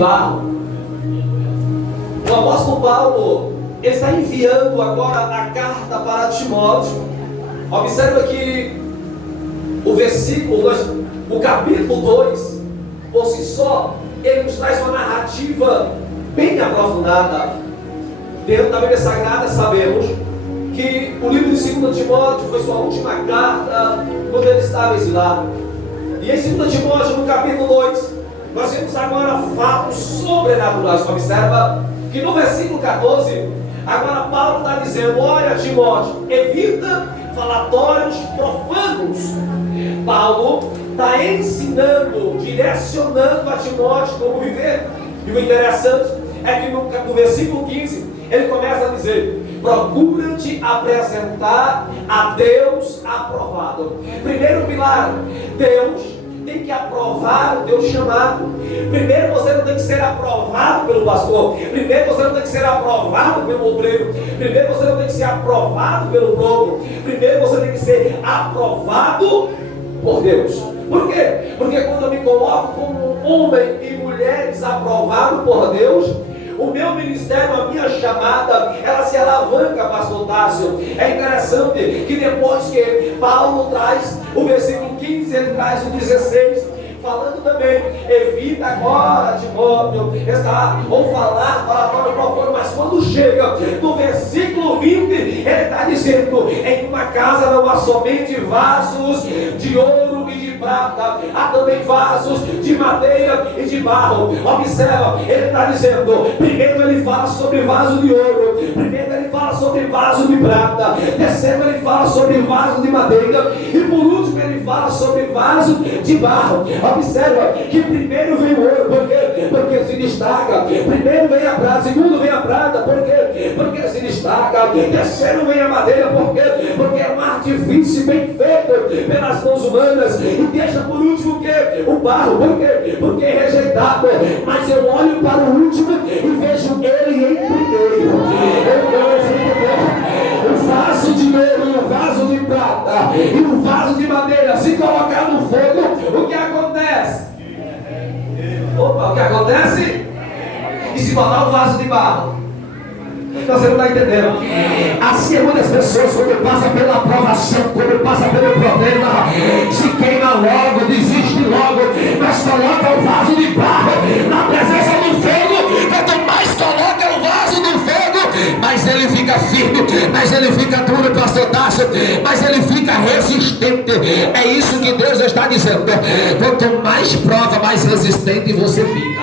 barro. O apóstolo Paulo está enviando agora a carta para Timóteo. Observa que o capítulo 2, por si só, ele nos traz uma narrativa bem aprofundada. Dentro da Bíblia Sagrada sabemos que o livro de 2 Timóteo foi sua última carta quando ele estava exilado. E em 2 Timóteo, no capítulo 2, nós vemos agora fatos sobrenaturais. Observa que no versículo 14, agora Paulo está dizendo: olha, Timóteo, evita falatórios profanos. Paulo está ensinando, direcionando a Timóteo como viver. E o interessante é que no versículo 15 ele começa a dizer: procura te apresentar a Deus aprovado. Primeiro pilar, Deus tem que aprovar o teu chamado. Primeiro você não tem que ser aprovado pelo pastor. Primeiro você não tem que ser aprovado pelo obreiro. Primeiro você não tem que ser aprovado pelo povo. Primeiro você tem que ser aprovado por Deus. Por quê? Porque quando eu me coloco como homem e mulheres aprovado por Deus, o meu ministério, a minha chamada, ela se alavanca, pastor Tássio. É interessante que depois que Paulo traz o versículo 15, ele traz o 16, falando também: evita agora, Timóteo, ou falar falatório profano. Mas quando chega no versículo 20, ele está dizendo: em uma casa não há somente vasos de ouro e de prata, há também vasos de madeira e de barro. Observa, ele está dizendo: primeiro ele fala sobre vaso de ouro, primeiro ele fala sobre vaso de prata, terceiro ele fala sobre vaso de madeira, e por último ele fala sobre vaso de barro. Observa que primeiro vem o ouro, porque se destaca. Primeiro vem a prata, segundo vem a prata, porque se destaca. Terceiro vem a madeira, porque é um artifício bem feito pelas mãos humanas. E deixa por último o quê? O barro, porque é rejeitado. Mas eu olho para o último e vejo ele em primeiro. O vaso de ouro, o vaso de prata e o vaso de madeira, se colocar no fogo, o que acontece? Opa, o que acontece? E se botar o vaso de barro? Então você não está entendendo. Assim é muitas pessoas, quando passa pela aprovação, quando passa pelo problema, se queima logo, desiste logo, mas coloca o vaso de barro na presença do fogo. Quanto mais coloca o vaso do fogo, mas ele fica firme, mas ele fica duro, pastor Tássio, mas ele fica resistente. É isso que Deus está dizendo. Quanto mais prova, mais resistente você fica.